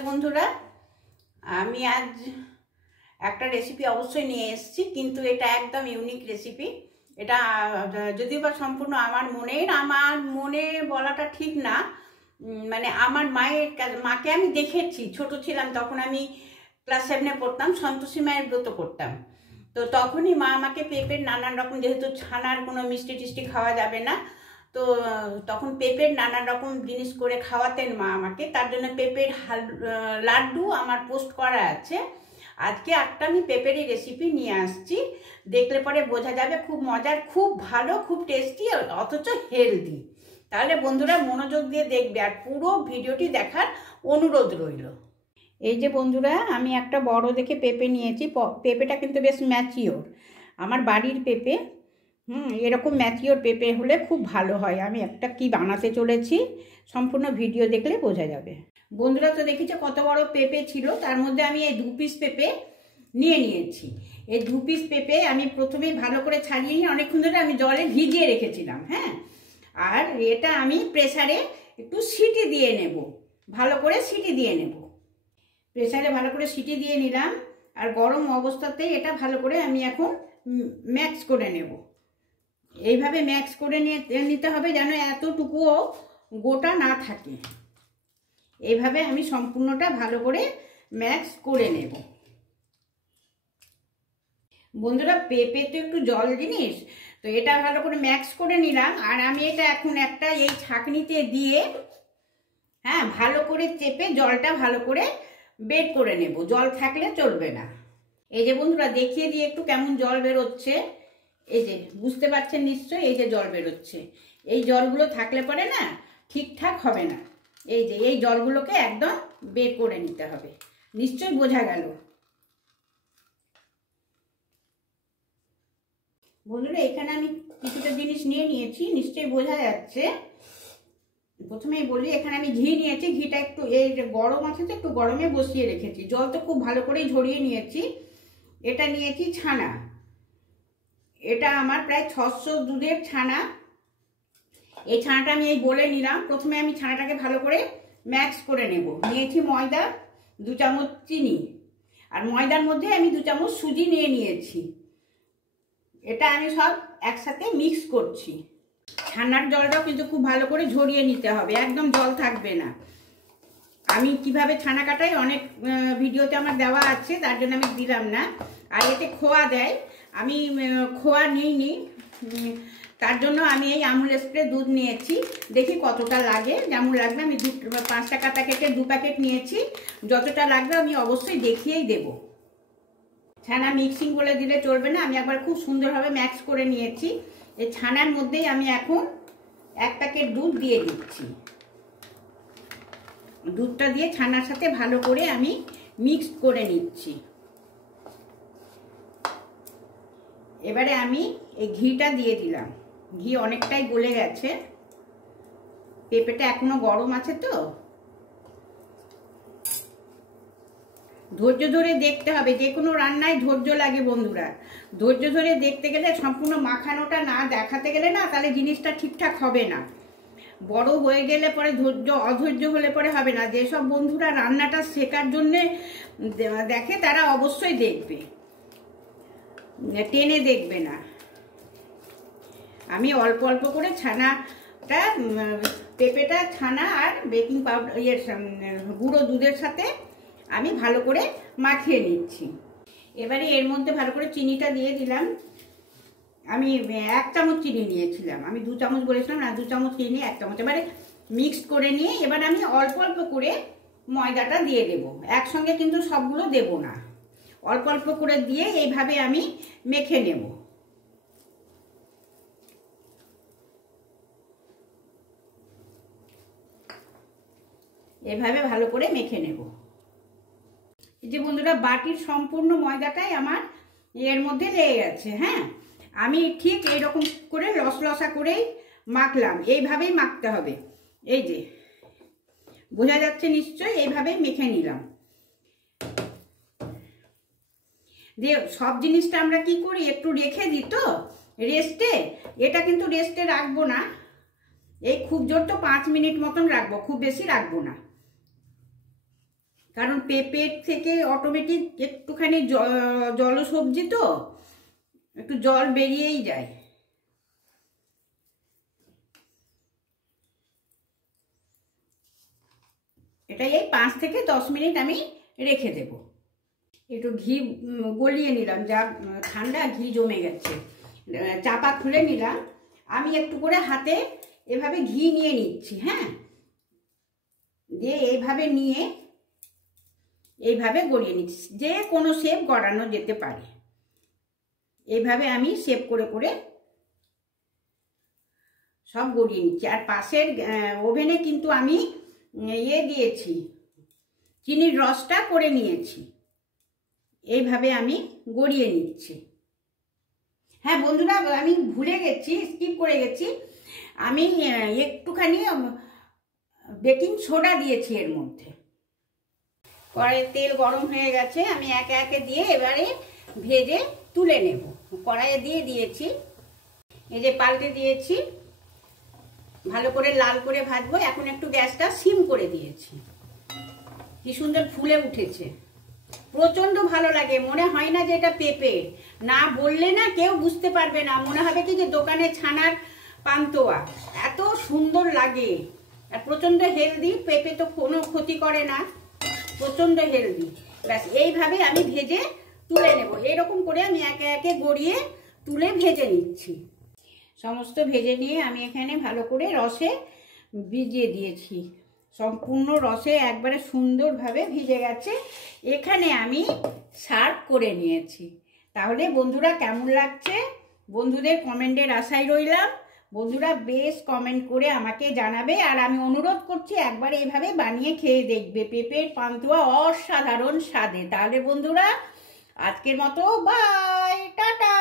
নমস্কার বন্ধুরা, আমি আজ একটা রেসিপি অবশ্যই নিয়ে এসেছি, কিন্তু এটা একদম ইউনিক রেসিপি। এটা যদিও বা সম্পূর্ণ আমার মনে বলাটা ঠিক না, মানে আমার মাকে আমি দেখেছি। ছোট ছিলাম তখন, আমি ক্লাস 7-এ পড়তাম, সন্তোষী মায়ের ব্রত করতাম। তো তখনই মা আমাকে পেঁপের নানান রকম, যেহেতু ছানার কোনো মিষ্টি টিষ্টি খাওয়া যাবে না, তো তখন পেঁপের নানান রকম জিনিস করে খাওয়াতেন মা আমাকে। তার জন্য পেঁপের লাড্ডু আমার পোস্ট করা আছে। আজকে একটা আমি পেঁপেরই রেসিপি নিয়ে আসছি, দেখলে পরে বোঝা যাবে। খুব মজার, খুব ভালো, খুব টেস্টি, অথচ হেলদি। তাহলে বন্ধুরা মনোযোগ দিয়ে দেখবে আর পুরো ভিডিওটি দেখার অনুরোধ রইল। এই যে বন্ধুরা, আমি একটা বড় দেখে পেঁপে নিয়েছি। পেঁপেটা কিন্তু বেশ ম্যাচিওর, আমার বাড়ির পেঁপে। এরকম ম্যাচিওর পেঁপে হলে খুব ভালো হয়। আমি একটা কি বানাতে চলেছি, সম্পূর্ণ ভিডিও দেখলে বোঝা যাবে। বন্ধুরা তো দেখেছো কত বড় পেঁপে ছিল, তার মধ্যে আমি এই 2 পিস পেঁপে নিয়েছি। এই 2 পিস পেঁপে আমি প্রথমেই ভালো করে ছাড়িয়ে নিয়ে অনেকক্ষণ ধরে আমি জলে ভিজিয়ে রেখেছিলাম। হ্যাঁ, আর এটা আমি প্রেসারে একটু সিটি দিয়ে নেব, ভালো করে সিটি দিয়ে নেব। প্রেসারে ভালো করে সিটি দিয়ে নিলাম, আর গরম অবস্থাতেই এটা ভালো করে আমি এখন ম্যাক্স করে নেব। এইভাবে ম্যাক্স করে নিতে হবে যেন এতটুকুও গোটা না থাকে। এইভাবে আমি সম্পূর্ণটা ভালো করে ম্যাক্স করে নেব। বন্ধুরা, পেঁপে তো একটু জল জিনিস, তো এটা ভালো করে ম্যাক্স করে নিলাম। আর আমি এটা এখন একটা এই ছাঁকনিতে দিয়ে ভালো করে চেপে জলটা ভালো করে বের করে নেব। জল থাকলে চলবে না। এই যে বন্ধুরা, দেখিয়ে দিয়ে একটু কেমন জল বেরোচ্ছে। এই যে বুঝতে পারছেন নিশ্চয়ই, এই যে জল বেরোচ্ছে। এই জলগুলো থাকলে পরে না ঠিকঠাক হবে না। এই যে এই জলগুলোকে একদম বের করে নিতে হবে। নিশ্চয়ই বোঝা গেল বন্ধুরা। এখানে আমি কিছুটা জিনিস নিয়ে নিয়েছি, নিশ্চয়ই বোঝা যাচ্ছে। প্রথমেই বলি, এখানে আমি ঘি নিয়েছি। ঘিটা একটু এই গরম আছে তো, একটু গরমে বসিয়ে রেখেছি। জল তো খুব ভালো করেই ঝরিয়ে নিয়েছি। এটা নিয়েছি ছানা। এটা আমার প্রায় 600 দুধের ছানা। এই ছানাটা আমি বলে নিলাম। প্রথমে আমি ছানাটাকে ভালো করে ম্যাক্স করে নেব। নিয়েছি ময়দা, 2 চামচ চিনি, আর ময়দার মধ্যে আমি 2 চামচ সুজি নিয়েছি। এটা আমি সব একসাথে মিক্স করছি। ছানার জলটাও কিন্তু খুব ভালো করে ঝরিয়ে নিতে হবে, একদম জল থাকবে না। আমি কিভাবে ছানা কাটাই অনেক ভিডিওতে আমার দেওয়া আছে, তার জন্য আমি দিলাম না। আর এতে খোয়া দেয়, আমি খোয়া নিইনি, তার জন্য আমি এই আমুল স্প্রে দুধ নিয়েছি। দেখি কতটা লাগে, যেমন লাগবে। আমি 5 টাকা প্যাকেটে 2 প্যাকেট নিয়েছি। যতটা লাগবে আমি অবশ্যই দেখিয়েই দেব। ছানা মিক্সিং বলে দিলে চলবে না, আমি একবার খুব সুন্দরভাবে ম্যাক্স করে নিয়েছি। এই ছানার মধ্যেই আমি এখন 1 প্যাকেট দুধ দিয়ে দিচ্ছি। দুধটা দিয়ে ছানার সাথে ভালো করে আমি মিক্স করে নিচ্ছি। এবারে আমি এই ঘিটা দিয়ে দিলাম। ঘি অনেকটাই গলে গেছে, পেঁপেটা এখনো গরম আছে তো। ধৈর্য ধরে দেখতে হবে, যে কোনো রান্নায় ধৈর্য লাগে বন্ধুরা। ধৈর্য ধরে দেখতে গেলে, সম্পূর্ণ মাখানোটা না দেখাতে গেলে না, তাহলে জিনিসটা ঠিকঠাক হবে না। বড় হয়ে গেলে পরে অধৈর্য হলে পরে হবে না। যেসব বন্ধুরা রান্নাটা শেখার জন্যে দেখে, তারা অবশ্যই দেখবে, টেনে দেখবে না। আমি অল্প অল্প করে ছানাটা, পেঁপেটা, ছানা আর বেকিং পাউডার, গুঁড়ো দুধের সাথে আমি ভালো করে মাখিয়ে নিচ্ছি। এবারে এর মধ্যে ভালো করে চিনিটা দিয়ে দিলাম। আমি 1 চামচ চিনি নিয়েছিলাম, আমি 2 চামচ বলেছিলাম না, 2 চামচ চিনি 1 চামচ। এবারে মিক্সড করে নিয়ে এবার আমি অল্প অল্প করে ময়দাটা দিয়ে দেব। একসঙ্গে কিন্তু সবগুলো দেব না, অল্প অল্প করে দিয়ে এইভাবে আমি মেখে নেব। এভাবে ভালো করে মেখে নেব। এই যে বন্ধুরা, বাটির সম্পূর্ণ ময়দাটাই আমার এর মধ্যে লেগে গেছে। হ্যাঁ, আমি ঠিক এইরকম করে লসলসা করেই মাখলাম। এইভাবেই মাখতে হবে। এই যে বোঝা যাচ্ছে নিশ্চয়ই, এইভাবেই মেখে নিলাম। দিয়ে সব জিনিসটা আমরা কি করি, একটু রেখে দিই তো রেস্টে। এটা কিন্তু রেস্টে রাখবো না, এই খুব জোর তো 5 মিনিট মতন রাখবো, খুব বেশি রাখবো না। কারণ পেঁপের থেকে অটোমেটিক একটুখানি জলসবজি তো একটু জল বেরিয়েই যায়। এটা এই 5 থেকে 10 মিনিট আমি রেখে দেব। একটু ঘি গলিয়ে নিলাম, যা ঠান্ডা ঘি জমে গেছে, চাপা খুলে নিলাম। আমি একটু করে হাতে এভাবে ঘি নিয়ে নিচ্ছি, হ্যাঁ, দিয়ে এইভাবে নিয়ে এইভাবে গড়িয়ে নিচ্ছি। যে কোনো শেপ গড়ানো যেতে পারে, এইভাবে আমি শেপ করে করে সব গড়িয়ে নিচ্ছি। আর পাশের ওভেনে কিন্তু আমি দিয়েছি, চিনির রসটা করে নিয়েছি। এইভাবে আমি গড়িয়ে নিচ্ছি। হ্যাঁ বন্ধুরা, আমি ভুলে গেছি, স্কিপ করে গেছি, আমি একটুখানি বেকিং সোডা দিয়েছি এর মধ্যে। কড়াইয়ের তেল গরম হয়ে গেছে, আমি একে একে দিয়ে এবারে ভেজে তুলে নেব। কড়াইয়ে দিয়ে দিয়েছি, এই যে পাল্টে দিয়েছি, ভালো করে লাল করে ভাজবো। এখন একটু গ্যাসটা সিম করে দিয়েছি। কি সুন্দর ফুলে উঠেছে, প্রচন্ড ভালো লাগে। মনে হয় না যে এটা পেঁপে, না বললে না কেউ বুঝতে পারবে না, মনে হবে কি যে দোকানে ছানার পান্তুয়া। এত সুন্দর লাগে আর প্রচন্ড হেলদি। পেঁপে তো কোনো ক্ষতি করে না, প্রচন্ড হেলদি। ব্যাস এইভাবে আমি ভেজে তুলে নেব। এরকম করে আমি একে একে গড়িয়ে তুলে ভেজে নিচ্ছি। সমস্ত ভেজে নিয়ে আমি এখানে ভালো করে রসে ভিজিয়ে দিয়েছি। সম্পূর্ণ রসে একবারে সুন্দরভাবে ভিজে গেছে। এখানে আমি সার্ভ করে নিয়েছি। তাহলে বন্ধুরা কেমন লাগছে? বন্ধুদের কমেন্টের আশায় রইলাম। বন্ধুরা বেশ কমেন্ট করে আমাকে জানাবে। আর আমি অনুরোধ করছি একবার এইভাবে বানিয়ে খেয়ে দেখবে। পেঁপের পান্তুয়া অসাধারণ স্বাদে। তাহলে বন্ধুরা আজকের মতো বাই, টাটা।